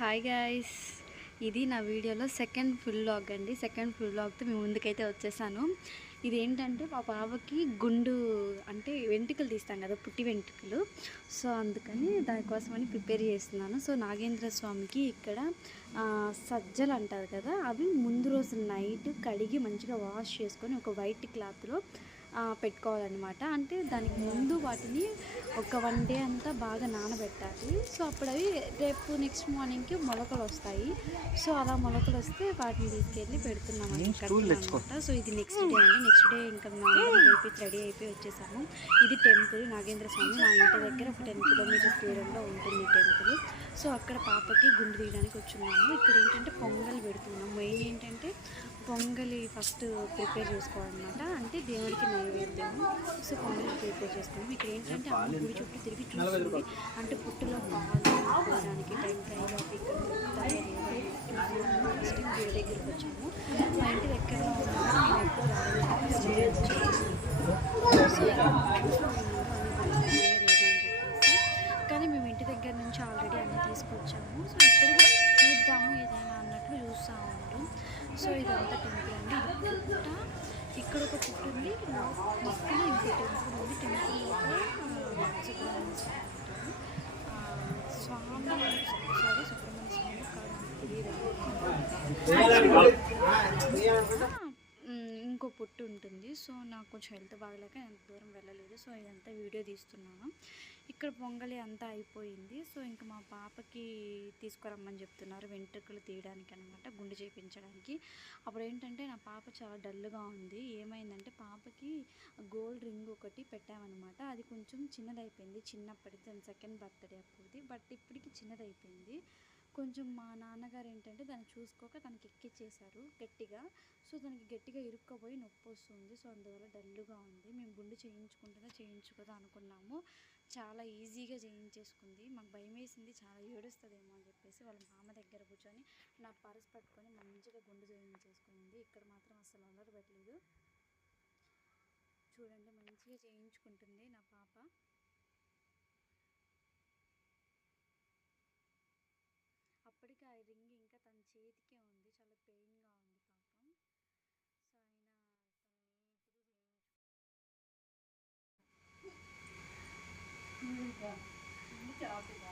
Hi guys, ఇది నా వీడియోలో సెకండ్ ఫుల్ వ్లాగ్ అండి. సెకండ్ ఫుల్ వ్లాగ్తో మేము ముందుకైతే వచ్చేసాను. ఇదేంటంటే మా బావకి గుండు అంటే వెంట్రుకలు తీస్తాం కదా, పుట్టి వెంట్రుకలు. సో అందుకని దానికోసమని ప్రిపేర్ చేస్తున్నాను. సో నాగేంద్ర స్వామికి ఇక్కడ సజ్జలు అంటారు కదా, అవి ముందు రోజు నైట్ కడిగి మంచిగా వాష్ చేసుకొని ఒక వైట్ క్లాత్లో పెట్టుకోవాలన్నమాట. అంటే దానికి ముందు వాటిని ఒక 1 డే అంతా బాగా నానబెట్టాలి. సో అప్పుడు అవి రేపు నెక్స్ట్ మార్నింగ్కి మొలకలు వస్తాయి. సో అలా మొలకలు వస్తే వాటిని తీసుకెళ్ళి పెడుతున్నాం అనమాట. సో ఇది నెక్స్ట్ డే అండి. నెక్స్ట్ డే ఇంకా రెడీ అయిపోయి వచ్చేసాము. ఇది టెంపుల్ నాగేంద్ర స్వామి. మా ఇంటి దగ్గర ఒక 10 కిలోమీటర్స్ దూరంలో ఉంటుంది టెంపుల్. సో అక్కడ పాపకి గుండు తీయడానికి వచ్చున్నాము. ఇక్కడ ఏంటంటే పొంగల్ పెడుతున్నాము. మెయిన్ ఏంటంటే పొంగలి ఫస్ట్ ప్రిపేర్ చేసుకోవాలన్నమాట. అంటే దేవుడికి నైవేద్యము. సో పొంగలి ప్రిపేర్ చేసుకున్నాము. ఇక్కడ ఏంటంటే అమ్మ గుడి చుట్టూ తిరిగి చూస్తుంది. అంటే పుట్టులో పాలు పోయడానికి టెంకాయలు అవి ఫస్ట్ గుడి దగ్గరికి వచ్చాము. మా ఇంటి దగ్గరలో ఉన్నాము. నేను ఎప్పుడు రాలేదు. కానీ మేము ఇంటి దగ్గర నుంచి ఆల్రెడీ అన్నీ తీసుకొచ్చాము. సో ఇక్కడ కూడా చూద్దాము ఏదైనా అన్నట్లు చూస్తూ ఉన్నారు. సో ఇదంతా టెంపుల్ అండి. ఇది పుట్ట, ఇక్కడ ఒక పుట్టు ఉంది, మొక్కలో ఇంకో టెంపుల్ ఉంది. టెంపుల్ లోపల సుబ్రహ్మణ్య స్వామి సుబ్రహ్మణ్య స్వామి ఇంకో పుట్టు ఉంటుంది. సో నాకు కొంచెం హెల్త్ బాగలేక నేను దూరం వెళ్ళలేదు. సో ఇదంతా వీడియో తీస్తున్నాను. ఇక్కడ పొంగలి అంతా అయిపోయింది. సో ఇంకా మా పాపకి తీసుకురమ్మని చెప్తున్నారు వెంట్రుకలు తీయడానికి అనమాట, గుండు చేయించడానికి. అప్పుడు ఏంటంటే నా పాప చాలా డల్గా ఉంది. ఏమైందంటే పాపకి గోల్డ్ రింగ్ ఒకటి పెట్టామన్నమాట. అది కొంచెం చిన్నదైపోయింది. చిన్నప్పటికి దాని సెకండ్ బర్త్డే అప్పుడుది. బట్ ఇప్పటికి చిన్నదైపోయింది. కొంచెం మా నాన్నగారు ఏంటంటే దాన్ని చూసుకోక తనకి ఎక్కిచ్చేశారు గట్టిగా. సో దానికి గట్టిగా ఇరుక్కపోయి నొప్పి వస్తుంది. సో అందువల్ల డల్లుగా ఉంది. మేము గుండు చేయించుకోదా అనుకున్నాము. చాలా ఈజీగా చేయించేసుకుంది. మాకు భయం వేసింది, చాలా ఏడుస్తుందేమో అని చెప్పేసి వాళ్ళ మామ దగ్గర కూర్చొని నా పర్స్ పట్టుకొని మంచిగా గుండు చేయించేసుకుంది. ఇక్కడ మాత్రం అసలు అల్లరి పెట్టలేదు. చూడండి మంచిగా చేయించుకుంటుంది నా పాప. అప్పటికి ఆ రింగ్ ఇంకా తన చేతికే ఉంది. చాలా పెయిన్గా ఉంది పాపం. సో అయినా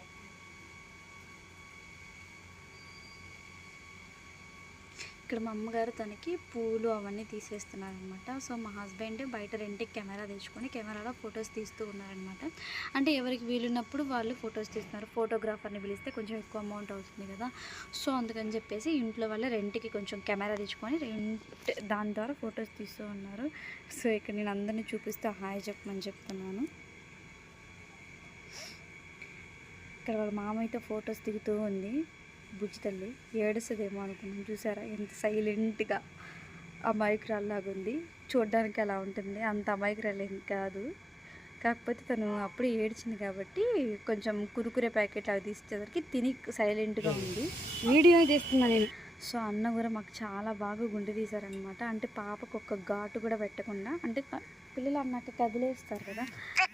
ఇక్కడ మా అమ్మగారు తనకి పూలు అవన్నీ తీసేస్తున్నారు అనమాట. సో మా హస్బెండ్ బయట రెంట్కి కెమెరా తెచ్చుకొని కెమెరాలో ఫొటోస్ తీస్తూ ఉన్నారనమాట. అంటే ఎవరికి వీలున్నప్పుడు వాళ్ళు ఫొటోస్ తీస్తున్నారు. ఫోటోగ్రాఫర్ని పిలిస్తే కొంచెం ఎక్కువ అమౌంట్ అవుతుంది కదా. సో అందుకని చెప్పేసి ఇంట్లో వాళ్ళే రెంట్కి కొంచెం కెమెరా తెచ్చుకొని దాని ద్వారా ఫొటోస్ తీస్తూ ఉన్నారు. సో ఇక్కడ నేను అందరినీ చూపిస్తూ హాయ్ చెప్పమని చెప్తున్నాను. ఇక్కడ వాళ్ళ మామ అయితే ఫొటోస్ దిగుతూ ఉంది. బుజ్జి తల్లి ఏడుస్తుందేమో అనుకున్నాను. చూసారా ఎంత సైలెంట్గా అమాయకురాల్లాగా ఉంది. చూడడానికి అలా ఉంటుంది, అంత అమాయకురాలు ఏం కాదు. కాకపోతే తను అప్పుడు ఏడ్చింది కాబట్టి కొంచెం కురుకురే ప్యాకెట్ అవి తీసేసరికి తిని సైలెంట్గా ఉంది. వీడియో తీస్తున్నా నేను. సో అన్న కూడా మాకు చాలా బాగా గుండు తీశారనమాట. అంటే పాపకు ఒక ఘాటు కూడా పెట్టకుండా, అంటే పిల్లలు అన్నాక కదిలేస్తారు కదా,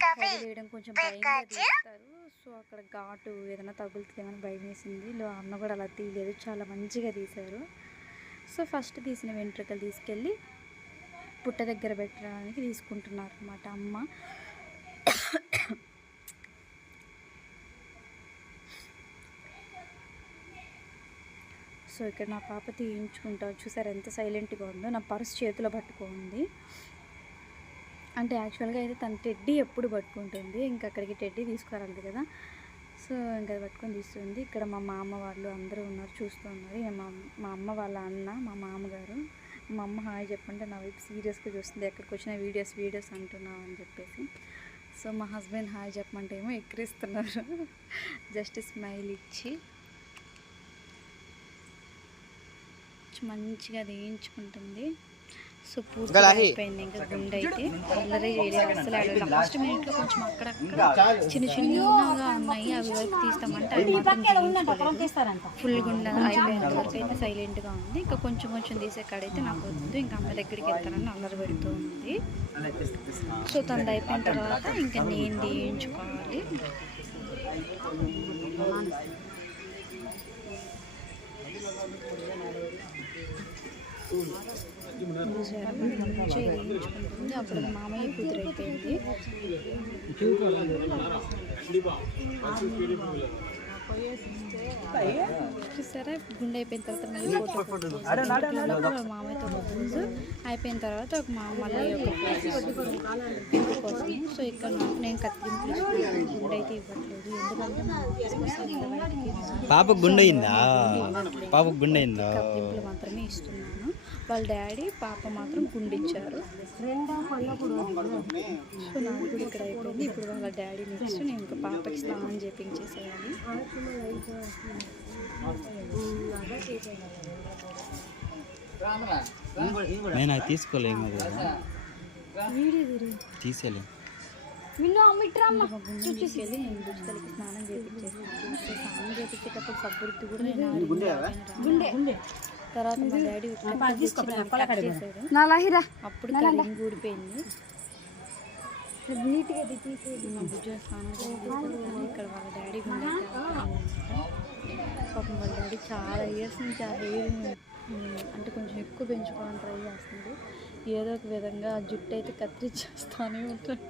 కదిలేయడం కొంచెం భయంగా తీస్తారు. సో అక్కడ ఘాటు ఏదైనా తగులుతుందేమని భయం వేసింది. అన్న కూడా అలా తీయలేదు, చాలా మంచిగా తీశారు. సో ఫస్ట్ తీసిన వెంట్రుకలు తీసుకెళ్ళి పుట్ట దగ్గర పెట్టడానికి తీసుకుంటున్నారు అన్నమాట అమ్మ. సో ఇక్కడ నా పాప తీయించుకుంటా. చూసారు ఎంత సైలెంట్గా ఉందో. నా పర్స్ చేతిలో పట్టుకుంది. అంటే యాక్చువల్గా అయితే తను టెడ్డీ ఎప్పుడు పట్టుకుంటుంది. ఇంకా అక్కడికి టెడ్డీ తీసుకురాలేదు కదా. సో ఇంకా పట్టుకొని తీస్తుంది. ఇక్కడ మా మామ వాళ్ళు అందరూ ఉన్నారు, చూస్తూ ఉన్నారు. మా అమ్మ వాళ్ళ అన్న, మా మామగారు. మా అమ్మ హాయ్ చెప్పంటే నా వైపు సీరియస్గా చూస్తుంది. ఎక్కడికి వచ్చిన వీడియోస్ అంటున్నావు అని చెప్పేసి. సో మా హస్బెండ్ హాయ్ చెప్పమంటే ఏమో ఎక్కిరిస్తున్నారు. జస్ట్ స్మైల్ ఇచ్చి మంచిగా వేయించుకుంటుంది. సో పూర్తిగా అయిపోయింది. ఇంకా గుండె అయితే అల్లరి చేయలేదు, అసలు ఆడలేదు. లాస్ట్ మినిట్లో కొంచెం అక్కడక్కడ చిన్నగా ఉన్నాయి, అవి వరకు తీస్తామంటే అవి మాత్రం ఫుల్ గుండె అయిపోయేంత వరకు అయితే సైలెంట్గా ఉంది. ఇంకా కొంచెం తీసే కాడైతే నాకు వద్దు, ఇంకా అమ్మ దగ్గరికి వెళ్తానని అల్లరి పెడుతూ ఉంది. సో తనది అయిపోయిన తర్వాత ఇంకా నేను తీయించుకోవాలి. వేయించుకుంటుంది. అప్పుడు మామయ్య కూతురు అయిపోయింది. చూసారా, గుండె అయిపోయిన తర్వాత మళ్ళీ మామయ్యతో ఒక రోజు అయిపోయిన తర్వాత ఒక మళ్ళీ ఒక కోసం. సో ఇక్కడ నేను కత్తిరింపులు గుండె అయితే ఇవ్వట్లేదు, ఎందుకంటే పాపకు గుండె అయిందా? పాపకు గుండె అయిందా? కత్తిరింపులు మాత్రమే ఇస్తున్నాను. వాళ్ళ డాడీ పాప మాత్రం గుండిచ్చారు. సో నాకు కూడా ఇక్కడ అయిపోయింది. ఇప్పుడు వాళ్ళ డాడీ నెక్స్ట్ నేను ఇంకా పాపకి స్నానం చేపించేసేయాలి. నేను అది తీసుకోలేము తీసేలే తీసుకెళ్ళి నేను బుజ్జితలకి స్నానం చేపించేస్తాను. స్నానం చేపించేటప్పుడు సబ్బుర్తి కూడా నేను తర్వాత మా డాడీ అప్పుడు రింగ్ ఊడిపోయింది. నీట్గా తీసేది మా బుజ్జ స్నానం చేపించాను. ఇక్కడ వాళ్ళ డాడీ గుండె పాపం వాళ్ళ డాడీ చాలా ఇయర్స్ నుంచి ఆ హెయిర్ అంటే కొంచెం ఎక్కువ పెంచుకోవాలని ట్రై చేస్తుంది. ఏదో ఒక విధంగా ఆ జుట్టు అయితే కత్తిరించేస్తానే ఉంటాడు.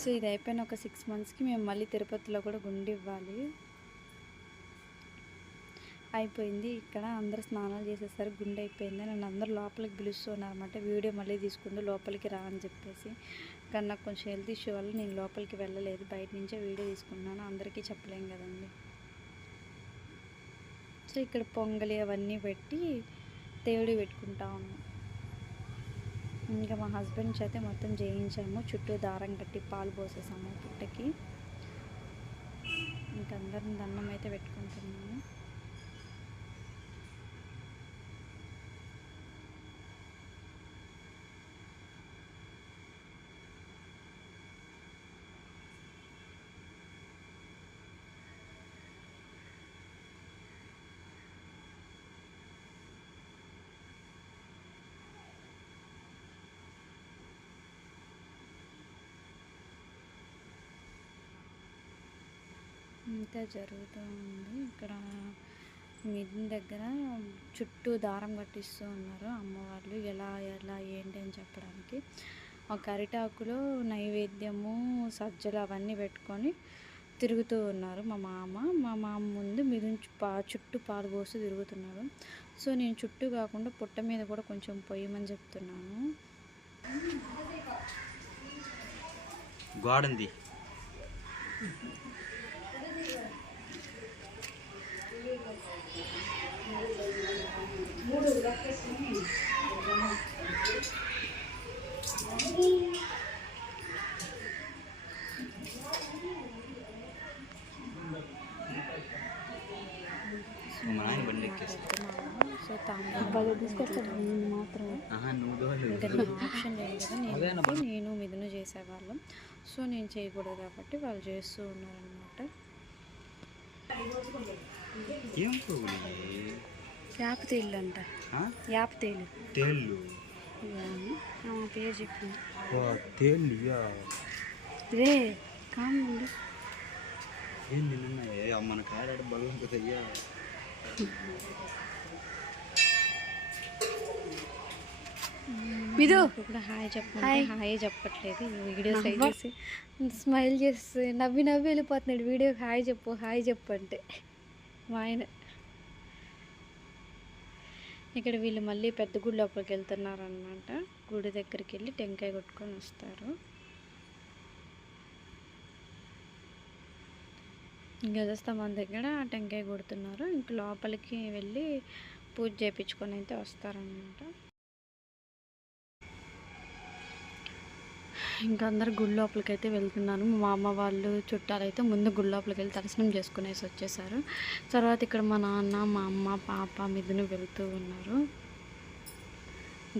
సో ఇది అయిపోయిన ఒక 6 monthsకి మేము మళ్ళీ తిరుపతిలో కూడా గుండు ఇవ్వాలి. అయిపోయింది. ఇక్కడ అందరూ స్నానాలు చేసేసరికి గుండె అయిపోయింది. నన్ను అందరూ లోపలికి పిలుస్తున్నారు అన్నమాట. వీడియో మళ్ళీ తీసుకుంటూ లోపలికి రా అని చెప్పేసి. కానీ నాకు కొంచెం హెల్త్ ఇష్యూ వల్ల నేను లోపలికి వెళ్ళలేదు, బయట నుంచే వీడియో తీసుకున్నాను. అందరికీ చెప్పలేం కదండి. సో ఇక్కడ పొంగలి అవన్నీ పెట్టి దేవుడి పెట్టుకుంటా ఉన్నాం. ఇంకా మా హస్బెండ్ చేతే మొత్తం చేయించాము. చుట్టూ దారం కట్టి పాలు పోసేసాము పుట్టకి. ఇంకందరం దండం అయితే పెట్టుకుంటున్నాము. ఇంత జరుగుతూ ఉంది. ఇక్కడ మిద్ది దగ్గర చుట్టూ దారం కట్టిస్తూ ఉన్నారు అమ్మవాళ్ళు. ఎలా ఏంటి అని చెప్పడానికి. ఒక అరిటాకులో నైవేద్యము సజ్జలు అవన్నీ పెట్టుకొని తిరుగుతూ ఉన్నారు మా మామ ముందు మీద చుట్టూ పాలు పోస్తూ తిరుగుతున్నారు. సో నేను చుట్టూ కాకుండా పుట్ట మీద కూడా కొంచెం పొయ్యమని చెప్తున్నాను. గోడంది సో మాత్రం ఆప్షన్ లేదు కదా, నేను మిథును చేసేవాళ్ళం. సో నేను చేయకూడదు కాబట్టి వాళ్ళు చేస్తూ ఉన్నారనమాట. యాప తేళ్ళు అంట. యాప తేళ్ళు పేరు చెప్పింది. రే కామండి మన కాడ బలవంతయ్యా. మీరు కూడా హాయ్ చెప్పండి. హాయ్ చెప్పట్లేదు, వీడియో సైడ్ చేసి స్మైల్ చేసి నవ్వి వెళ్ళిపోతున్నాడు. వీడియోకి హాయ్ చెప్పు అంటే మా ఆయన. ఇక్కడ వీళ్ళు మళ్ళీ పెద్ద గుడి లోపలికి వెళ్తున్నారు అనమాట. గుడి దగ్గరికి వెళ్ళి టెంకాయ కొట్టుకొని వస్తారు. గజస్తంభం దగ్గర టెంకాయ కొడుతున్నారు. ఇంక లోపలికి వెళ్ళి పూజ చేయించుకొని అయితే వస్తారనమాట. ఇంకా అందరు గుడి లోపలికి అయితే వెళ్తున్నాను. మా అమ్మ వాళ్ళు చుట్టాలు అయితే ముందు గుడి లోపలికి వెళ్ళి దర్శనం చేసుకునేసి వచ్చేసారు. తర్వాత ఇక్కడ మా నాన్న, మా అమ్మ, పాప, మిథును వెళ్తూ ఉన్నారు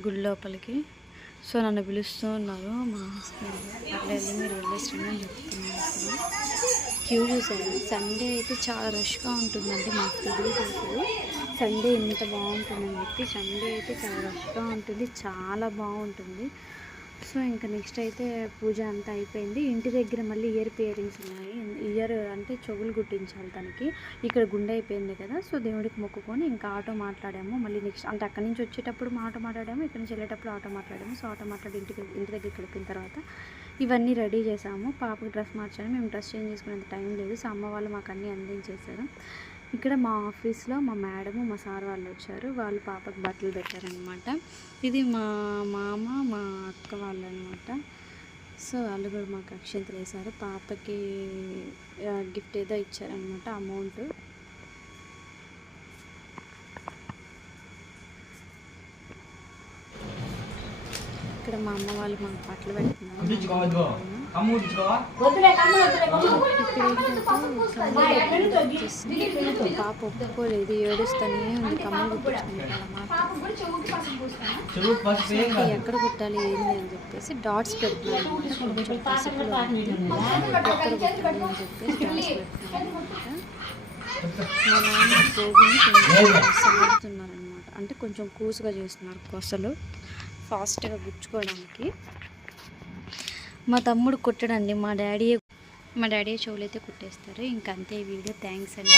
గుడి లోపలికి. సో నన్ను పిలుస్తూ ఉన్నారు మా హస్బెండ్. అట్లా మీరు వెళ్ళేస్తాను అని చెప్తున్నారు. క్యూ చూసాను. సండే అయితే చాలా రష్గా ఉంటుందండి. మాకు తెలియదు అసలు సండే ఇంత బాగుంటుందని చెప్పి. సండే అయితే చాలా రష్గా ఉంటుంది, చాలా బాగుంటుంది. సో ఇంకా నెక్స్ట్ అయితే పూజ అంతా అయిపోయింది. ఇంటి దగ్గర మళ్ళీ ఇయర్ రింగ్స్ ఉన్నాయి. ఇయర్ అంటే చెవులు కుట్టించాలి తనకి. ఇక్కడ గుండె అయిపోయింది కదా, సో దేవుడికి మొక్కుకొని ఇంకా ఆటో మాట్లాడాము. మళ్ళీ నెక్స్ట్ అంటే అక్కడి నుంచి వచ్చేటప్పుడు మా ఆటో మాట్లాడాము, ఇక్కడ నుంచి వెళ్ళేటప్పుడు ఆటో మాట్లాడాము. సో ఆటో మాట్లాడి ఇంటి దగ్గరికి వెళ్ళిన తర్వాత ఇవన్నీ రెడీ చేసాము. పాపకి డ్రెస్ మార్చాను. మేము డ్రెస్ చేంజ్ చేసుకునేంత టైం లేదు. సో అమ్మ వాళ్ళు మాకు అన్నీ అందించేశారు. ఇక్కడ మా ఆఫీస్లో మా మేడము మా సార్ వాళ్ళు వచ్చారు. వాళ్ళు పాపకు బట్టలు పెట్టారనమాట. ఇది మా మామ మా అక్క వాళ్ళు అనమాట. సో వాళ్ళు కూడా మాకు అక్షంతలు వేశారు. పాపకి గిఫ్ట్ ఏదో ఇచ్చారనమాట, అమౌంట్. ఇక్కడ మా అమ్మ వాళ్ళు మాకు బట్టలు పెడుతున్నారు. పాప ఒప్పుకోలేదు, ఏడుస్తానే ఉంది. కమ్మలు కుట్టించుకుంటాను ఎక్కడ కుట్టాలి ఏంది అని చెప్పేసి డాట్స్ పెడుతున్నాను అనమాట. కొంచెం పసుపులో ఎక్కడ కుట్టాలి అని చెప్పేసి డాట్స్ పెడుతున్నాను అనమాట. మా నాన్న పోగుని కొంచెం సాగుతున్నారనమాట, అంటే కొంచెం కూసుగా చేస్తున్నారు కొసలు ఫాస్ట్గా గుచ్చుకోవడానికి. మా తమ్ముడు కుట్టడండి, మా డాడీ చెవులైతే కుట్టేస్తారు. ఇంకంతే వీడియో. థ్యాంక్స్ అండి.